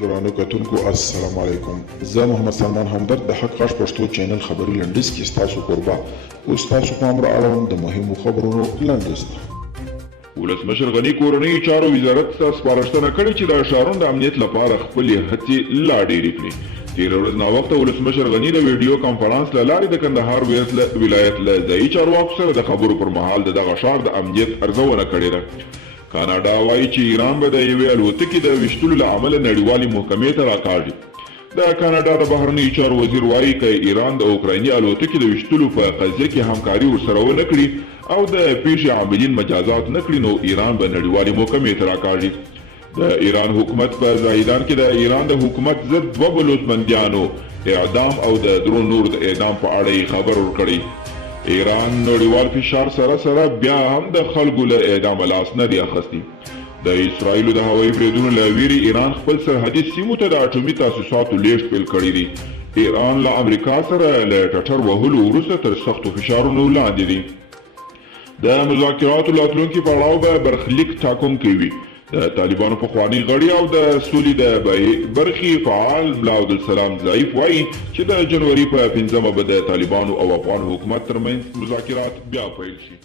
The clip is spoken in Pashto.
درانه کتونکو السلام علیکم. زه محمد سلمان همدرد د حق غږ پښتو چینل خبري لنډیز کې ستاسو کوربه اوس تاسو پام را اړوم د مهمو خبرونو لنډیز ته. ولسمشر غني کورنۍ چارو وزارت ته سپارښتنه کړې چې د ښارونو د امنیت لپاره خپلې هڅې لا ډېرې کړي. تېره ورځ ناوخته ولسمشر غني د وېډیو کنفرانس له لارې د کندهار ولایت له ځایي چارواکو سره د خبرو پر مهال د دغه ښار د امنیت ارزونه کړې ده. کاناډا وایي چې ایران به د یوې الوتکې د ویشتلو له امله نړیوالې محکمې ته راکاږي. د کاناډا د بهرنیو چارو وزیر وایي که ایران د اوکرایني الوتکې د ویشتلو په قضیه کې همکاري ورسره ونه کړي او د پیښې عاملین مجازات نه کړي نو ایران به نړیوالې محکمې ته راکاږي. د ایران حکومت په زاهدان کې د ایران د حکومت ضد 2 بلوچستانیانو اعدام او د درو نور د اعدام په اړه خبر ورکړی. ایران نړیوال فشار سره بیا هم د خلکو له اعدام لاس نه دی اخیستی. د اسرائیلو د هوایي بریدونو له ویرې ایران خپل سرحدي سیمو ته د اټومي تاسیساتو لیږد پیل کړی دی. ایران له امریکا سره له ټټر وهلو وروسته تر سختو فشارونو لاندې دی. د مذاکراتو راتلونکي پړاو به برخلیک ټاکونکی وي. د طالبانو پخواني غړي او د سولې د برخې فعال ملا عبدالسلام ضعیف وایي چې د جنوري په 5مه به د طالبانو او افغان حکومت ترمنځ مذاکرات بیا پیل شي.